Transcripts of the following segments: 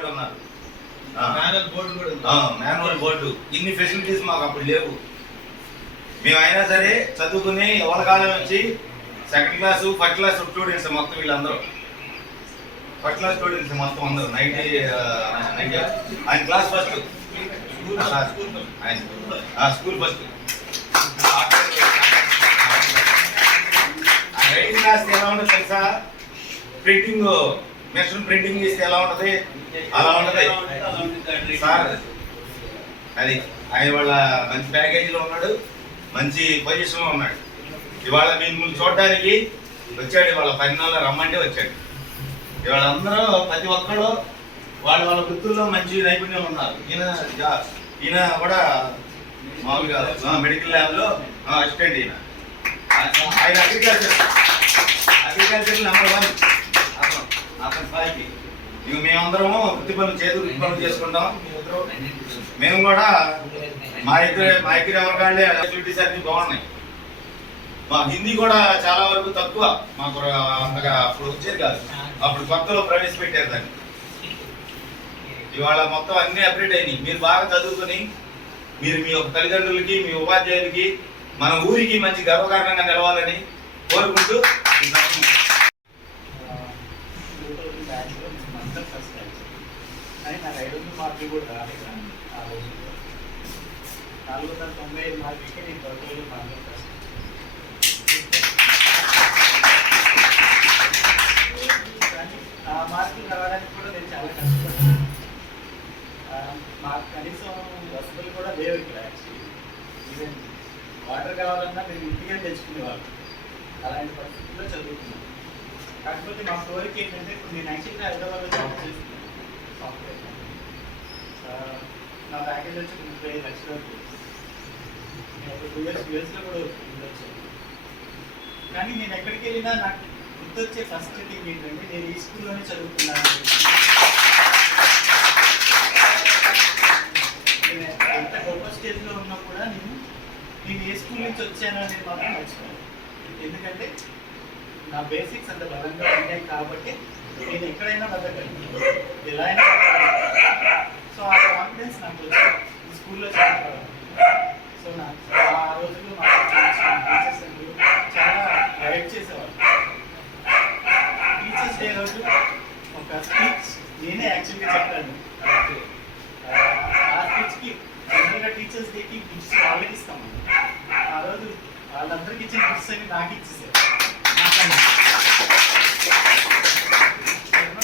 వాళ్ళు ఉన్నారు. Manual board ఇన్ని ఫెసిలిటీస్ మాకు అప్పుడు లేవు. మేము అయినా సరే చదువుకుని ఎవరి కాలం నుంచి second class first class students మొత్తం వీళ్ళందరూ ఫస్ట్ క్లాస్ స్టూడెంట్స్ మొత్తం అందరూ 90 ఆయన class first school first. Writing రాస్తే ఎలా ఉంటుంది తెలుసా? ప్రింటింగ్ మెషిన్ ప్రింటింగ్ చేస్తే ఎలా ఉంటుంది అలా ఉంటుంది సార్. అది ఆయన వాళ్ళ మంచి ప్యాకేజీలో ఉన్నాడు, మంచి పొజిషన్లో ఉన్నాడు. ఇవాళ మిమ్మల్ని చూడడానికి వచ్చాడు, ఇవాళ పరిణామాలు రమ్మంటే వచ్చాడు. ఇవాళ అందరూ ప్రతి ఒక్కరు వాళ్ళ వాళ్ళ వృత్తుల్లో మంచి నైపుణ్యం ఉన్నారు. ఈయన కూడా మామూలుగా మెడికల్ ల్యాబ్లో అసిస్టెంట్. ఆయన అగ్రికల్చర్ నెంబర్ 1 అతని స్థాయికి. ఇక మేమందరము వృత్తి పనులు వృత్తి పనులు చేసుకుంటాం. మేము కూడా మా ఇద్దరు ఎవరికాళ్ళే ఫెసిలిటీస్ అన్నీ బాగున్నాయి. మా హిందీ కూడా చాలా వరకు తక్కువ, మాకు అంతగా అప్పుడు వచ్చేది కాదు. అప్పుడు కొత్తలో ప్రవేశపెట్టారు దాన్ని. ఇవాళ మొత్తం అన్నీ అప్డేట్ అయినాయి. మీరు బాగా చదువుకొని మీరు మీ యొక్క తల్లిదండ్రులకి మీ ఉపాధ్యాయులకి మన ఊరికి మంచి గర్వకారణంగా నిలవాలని కోరుకుంటూ కానీ నాకు 500 మార్కులు కూడా రాలేదు. ఆ రోజుల్లో 495 మార్కులకి నేను 10,000 మార్కులు ఫస్ట్. కానీ ఆ మార్కులు రావడానికి కూడా నేను చాలా కష్టపడ్డాను. మాకు కనీసం వసతులు కూడా లేవు ఇక్కడ. యాక్చువల్లీ ఈవెన్ వాటర్ కావాలన్నా మేము ఇంటికే తెచ్చుకునేవాళ్ళం. అలాంటి పరిస్థితుల్లో చదువుకున్నాను. కాకపోతే మా కోరిక ఏంటంటే ఇప్పుడు నేను యాక్చువల్గా హైదరాబాద్లో జాబ్ చేస్తున్నాను సాఫ్ట్వేర్. నా ప్యాకేజ్ వచ్చి 35 లక్షల వరకు. నేను ఒక 2 years యూఎస్లో కూడా ఉండొచ్చు. కానీ నేను ఎక్కడికి వెళ్ళినా నాకు గుర్తొచ్చే ఫస్ట్ థింగ్ ఏంటంటే నేను ఈ స్కూల్లోనే చదువుకున్నాను. నేను ఎంత గొప్ప స్టేజ్లో ఉన్నా కూడా నేను ఏ స్కూల్ నుంచి వచ్చాను అనేది మాత్రం మర్చిపోయాను. ఎందుకంటే నా బేసిక్స్ అంత బలంగా ఉన్నాయి కాబట్టి నేను ఎక్కడైనా బతకగలను, ఎలా అయినా. సో ఆ కాన్ఫిడెన్స్ నాకు ఈ స్కూల్లో చదువుకోవాలి. సో నాకు ఆ రోజుల్లో మా టీచర్స్ అందరూ చాలా గైడ్ చేసేవాళ్ళు. టీచర్స్ డే రోజు ఒక స్పీచ్ నేనే యాక్చువల్గా చెప్పాను. ఆ స్పీచ్కి జనరల్గా టీచర్స్ డేకి గిఫ్ట్స్ వాళ్ళకి ఇస్తాము. ఆ రోజు వాళ్ళందరికీ ఇచ్చిన గిఫ్ట్స్ అన్ని నాకు ఇచ్చేసారు.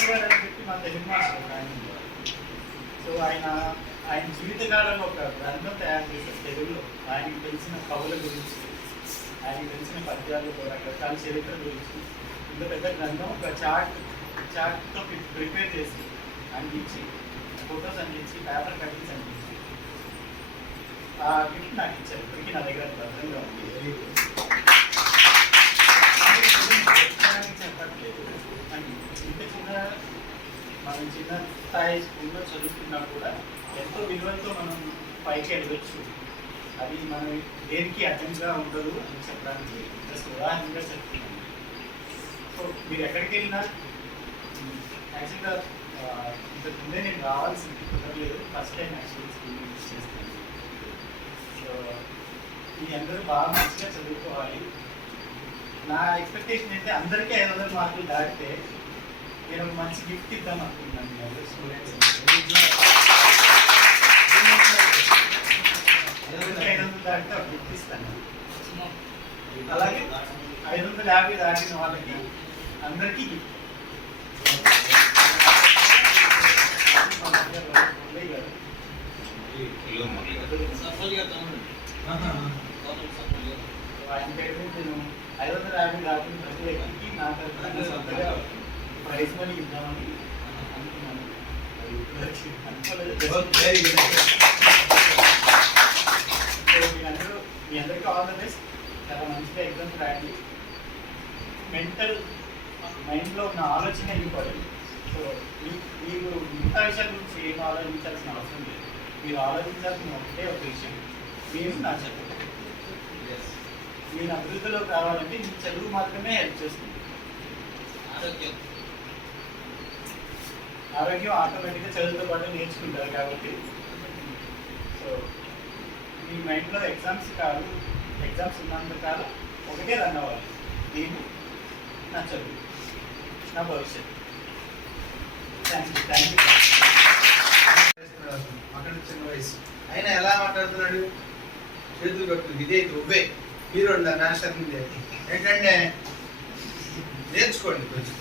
అని చెప్పి మా తెలుగు మాస్టర్ ఆయన. సో ఆయన జీవితకాలంలో ఒక గ్రంథం తయారు చేశారు తెలుగులో. ఆయనకి తెలిసిన కవుల గురించి, ఆయనకి తెలిసిన పద్యాలు, రకరకాల చరిత్ర గురించి ఇంత పెద్ద గ్రంథం ఒక చార్ట్తో ప్రిపేర్ చేసి అందించి, ఫొటోస్ అందించి, పేపర్ కటింగ్స్ అందించి ఆ గిఫ్ట్ నాకు ఇచ్చారు. ఇప్పటికీ నా దగ్గర భద్రంగా ఉంది. చెప్పట్లేదు. ఇంత మనం చిన్న స్థాయి స్కూల్లో చదువుకున్నా కూడా ఎంతో విలువలతో మనం పైకి ఎదగచ్చు. అది మనం దేనికి అడ్డంగా ఉండదు అని చెప్పడానికి జస్ట్ ఉదాహరణగా చెప్తున్నాను. సో మీరు ఎక్కడికి వెళ్ళినా యాక్చువల్గా ఇంతకుముందే నేను రావాల్సింది కుదరలేదు. First time actually school use చేస్తాను. సో మీ అందరూ బాగా మంచిగా చదువుకోవాలి. నా ఎక్స్పెక్టేషన్ అయితే అందరికీ 500 మార్కులు దాటితే నేను ఒక మంచి గిఫ్ట్ ఇద్దాం అనుకుంటున్నాను. మీ అందరూ స్టూడెంట్స్ 500 దాటితే ఒక గిఫ్ట్ ఇస్తాను. అలాగే 550 దాటిన వాళ్ళకి అందరికీ గిఫ్ట్. ఆయన పేరు నేను 550 దాటిన ప్రతి వ్యక్తికి నా తరఫున సొంతగా ప్రైజ్ మనీ ఇద్దామని అనుకున్నాను. మీ అందరికీ ఆల్ ద బెస్ట్. చాలా మంచిగా ఎగ్జామ్స్ రాయండి. మైండ్లో ఉన్న ఆలోచన ఇంపార్టెంట్. సో మీరు మిగతా విషయాల గురించి ఏం ఆలోచించాల్సిన అవసరం లేదు. మీరు ఆలోచించాల్సిన ఒకటే ఒక విషయం, మీరు నా చదువు. మీరు అభివృద్ధిలో కావాలంటే మీ చదువు మాత్రమే హెల్ప్ చేస్తుంది. ఆరోగ్యం ఆటోమేటిక్గా చదువుతో పాటు నేర్చుకుంటారు కాబట్టి. సో మీ మైండ్లో ఎగ్జామ్స్ కాదు, ఎగ్జామ్స్ ఉన్నంత కాలం ఒకటే రన్ అవ్వాలి. నేను నా చదువు, నా భవిష్యత్తు. Thank you. అక్కడ చిన్న వయసు అయినా ఎలా మాట్లాడుతున్నాడు, చేతులు కట్టు ఇదే ఉబ్బే హీరో నేషనల్ ఏంటంటే నేర్చుకోండి కొంచెం.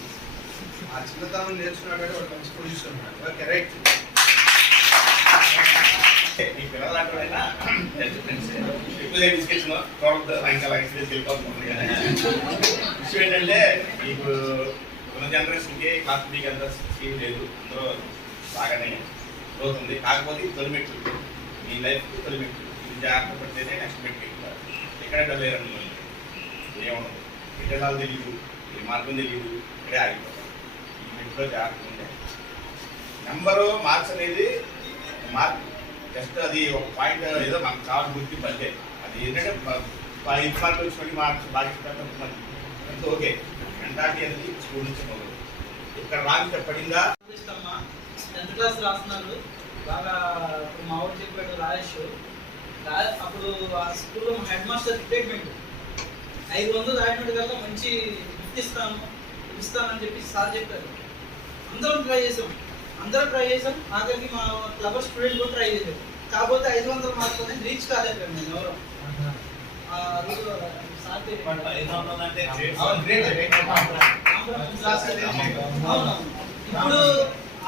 ఆ చిన్నతనం నేర్చుకున్నాడు ఒక మంచి పొజిషన్ ఉన్నాడు. Okay right. ఈ పిల్లలు అంటారైనా ఎక్కువ డిస్కషన్ చూడద్దు ఇంకా వెళ్ళిపోతుంది. విషయం ఏంటంటే మీకు ఉన్న జనరేషన్కి క్లాస్ బీకి అంత స్కీమ్ లేదు, అందరూ బాగానే గ్రోత్ ఉంది. కాకపోతే ఇది తొలిమెట్టు, మీ లైఫ్కి తొలిమెట్టు. ఇది జాగ్రత్త పడితేనే నెక్స్ట్ మెట్టు ఎక్కుతారు. ఎక్కడ డల్లేరండి ఏముండదు, ఇటెళ్ళాలి తెలియదు, ఏ మార్గం తెలియదు, ఇక్కడే ఆగిపోతారు. ఈ మెట్టులో జాగ్రత్త ఉంటే నెంబరు మార్క్స్ అనేది మార్క్ జస్ట్ అది ఒక పాయింట్ ఏదో మనకు చాలా గుర్తింపు అంతే. అది ఏంటంటే 5 మార్కులు వచ్చినట్టు మార్క్స్ బాగా అంతే ఓకే. మెంటాలిటీ అనేది స్కూల్ నుంచి మొదలు. ఇక్కడ రాక పడిందా 10th క్లాస్ రాస్తున్నారు బాగా. ఇప్పుడు మా ఊరు చెప్పాడు రాజేష్, అప్పుడు ఆ స్కూల్లో మా హెడ్ మాస్టర్ రిటైర్మెంట్ 500 దాటినట్టు కల్లా మంచి గిఫ్ట్ ఇస్తానని చెప్పి సార్ చెప్పారు. అందరం ట్రై చేసాం. ఆఖరికి మా క్లబ్ స్టూడెంట్ కూడా ట్రై చేశారు. కాకపోతే 500 మార్కులు అనేది రీచ్ కాలేకపోయాం నేను ఎవరు. ఇప్పుడు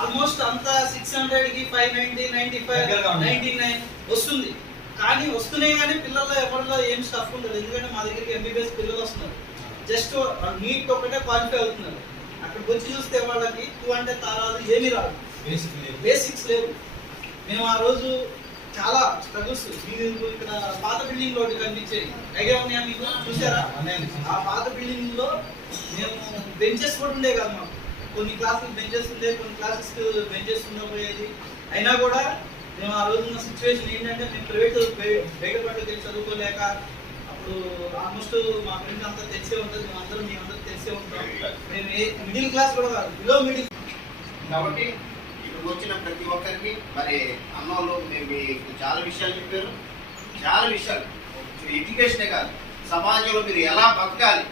ఆల్మోస్ట్ అంతా 600కి 590, 95, 99 వస్తుంది. కానీ వస్తున్నాయి కానీ పిల్లల్లో ఎవరిలో ఏం స్టఫ్ ఉండదు. ఎందుకంటే మా దగ్గరికి ఎంబీబీఎస్ పిల్లలు వస్తున్నారు, జస్ట్ నీట్ ఒకటే క్వాలిఫై అవుతున్నారు. అక్కడికి వచ్చి చూస్తే వాళ్ళకి 200 తారాలు ఏమీ రాదు, బేసిక్స్ లేవు. మేము ఆ రోజు చాలా స్ట్రగుల్స్. మీకు ఇక్కడ పాత బిల్డింగ్ ఒకటి కనిపించేది, ఐడియా ఉన్నాయా మీకు? చూసారా? ఆ పాత బిల్డింగ్ లో మేము బెంచెస్ కూడా ఉండే కాదు. మాకు కొన్ని క్లాసులు బెంచెస్ ఉండే, కొన్ని క్లాసెస్ బెంచెస్ ఉండకపోయేది. అయినా కూడా మేము ఆ రోజు ఉన్న సిచ్యువేషన్ ఏంటంటే మేము ప్రైవేట్ బయటపడికి చదువుకోలేక, అప్పుడు ఆల్మోస్ట్ మా ఫ్రెండ్స్ అంతా తెలిసే ఉంటుంది, మేమందరం తెలిసే ఉంటాం. మేము మిడిల్ క్లాస్ కూడా కాదు, బిలో మిడిల్. కాబట్టి ఇక్కడికి వచ్చిన ప్రతి ఒక్కరికి మరి అన్నోళ్ళు మీకు చాలా విషయాలు చెప్పారు. చాలా విషయాలు ఎడ్యుకేషనే కాదు, సమాజంలో మీరు ఎలా బతకాలి,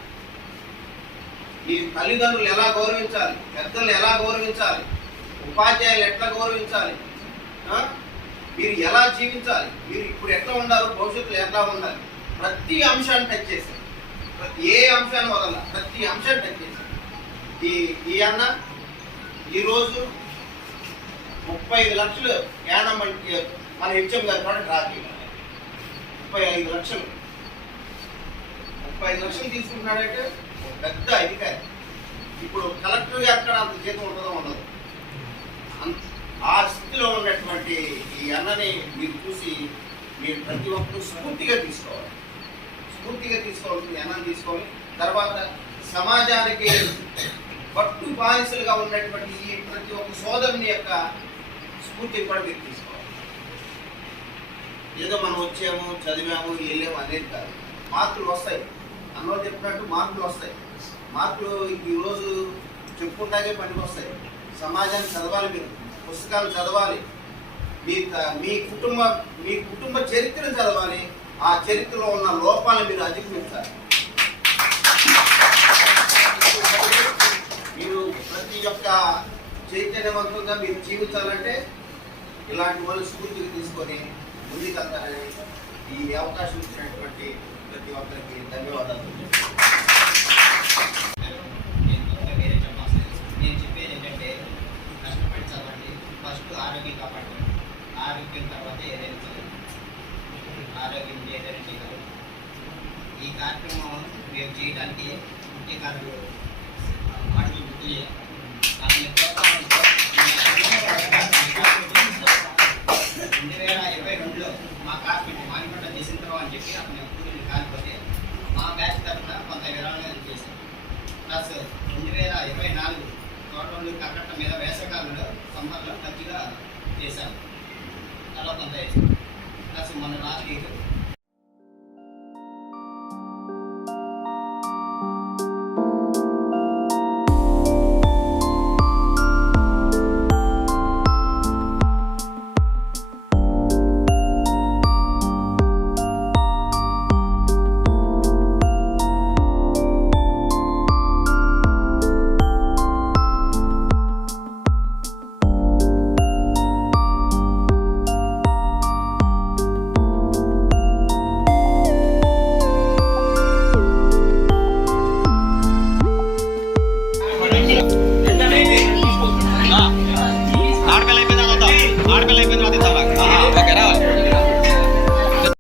మీ తల్లిదండ్రులు ఎలా గౌరవించాలి, పెద్దలు ఎలా గౌరవించాలి, ఉపాధ్యాయులు ఎట్లా గౌరవించాలి, మీరు ఎలా జీవించాలి, మీరు ఇప్పుడు ఎట్లా ఉండాలి, భవిష్యత్తులో ఎట్లా ఉండాలి, ప్రతి అంశాన్ని టచ్ చేశారు. ఏ అంశాన్ని వదల, ప్రతి అంశాన్ని టచ్ చేశారు. ఈ అన్న ఈరోజు 35 లక్షలు యానం మన హెచ్ఎం గారి కూడా డ్రా చేయాలి. 35 లక్షలు 35 లక్షలు తీసుకుంటున్నాడంటే పెద్ద అధికారి. ఇప్పుడు కలెక్టర్ ఎక్కడ అంత జీతం ఉంటుందో ఉండదు. ఆ స్థితిలో ఉన్నటువంటి ఈ అన్నని మీరు చూసి మీరు ప్రతి ఒక్కరు స్ఫూర్తిగా తీసుకోవాలి. ఈ అన్నని తీసుకోవాలి. తర్వాత సమాజానికి పట్టు బానిసలుగా ఉన్నటువంటి ఈ ప్రతి ఒక్క సోదరుని యొక్క స్ఫూర్తిని కూడా మీరు తీసుకోవాలి. ఏదో మనం వచ్చాము, చదివాము, వెళ్ళాము అనేది కాదు. మార్కులు వస్తాయి, అన్నో చెప్పినట్టు మార్కులు వస్తాయి. మార్కులు ఈరోజు చెప్పుకుంటాకే పనికి వస్తాయి. సమాజాన్ని చదవాలి, మీరు పుస్తకాలు చదవాలి, మీ కుటుంబ చరిత్రను చదవాలి. ఆ చరిత్రలో ఉన్న లోపాలను మీరు అధిగమించాలి. మీరు ప్రతి ఒక్క చైతన్యవంతంగా మీరు జీవించాలంటే ఇలాంటి వాళ్ళు స్ఫూర్తిగా తీసుకొని ముందుకెళ్తారని ఈ అవకాశం ఇచ్చినటువంటి ప్రతి ఒక్కరికి ధన్యవాదాలు. నేను చెప్పేది ఏంటంటే కష్టపడి చదవండి, ఫస్ట్ ఆరోగ్యం కాపాడుకోండి. ఆరోగ్యం తర్వాత ఏదైనా చదవండి, ఆరోగ్యం ఏదైనా చేయగలరు. ఈ కార్యక్రమం మేము చేయడానికి ముఖ్య కారణం మాటలు గుర్తు చేయాలి. అతని ప్రోత్సాహంతో 2022లో మా క్లాస్మేట్ మానిపట్ల చేసింటారు అని చెప్పి అతను ఎప్పుడు కాకపోతే మా బ్యాచ్ తరఫున కొంత విరాళం చేశాం. ప్లస్ 2024 తోటలు కట్టడం మీద వేసవకాలంలో సమ్మర్లో మంచిగా చేశాను, అలా కొంత వేసాం. ప్లస్ మన రాజకీయ థ్యాంక్ యూ.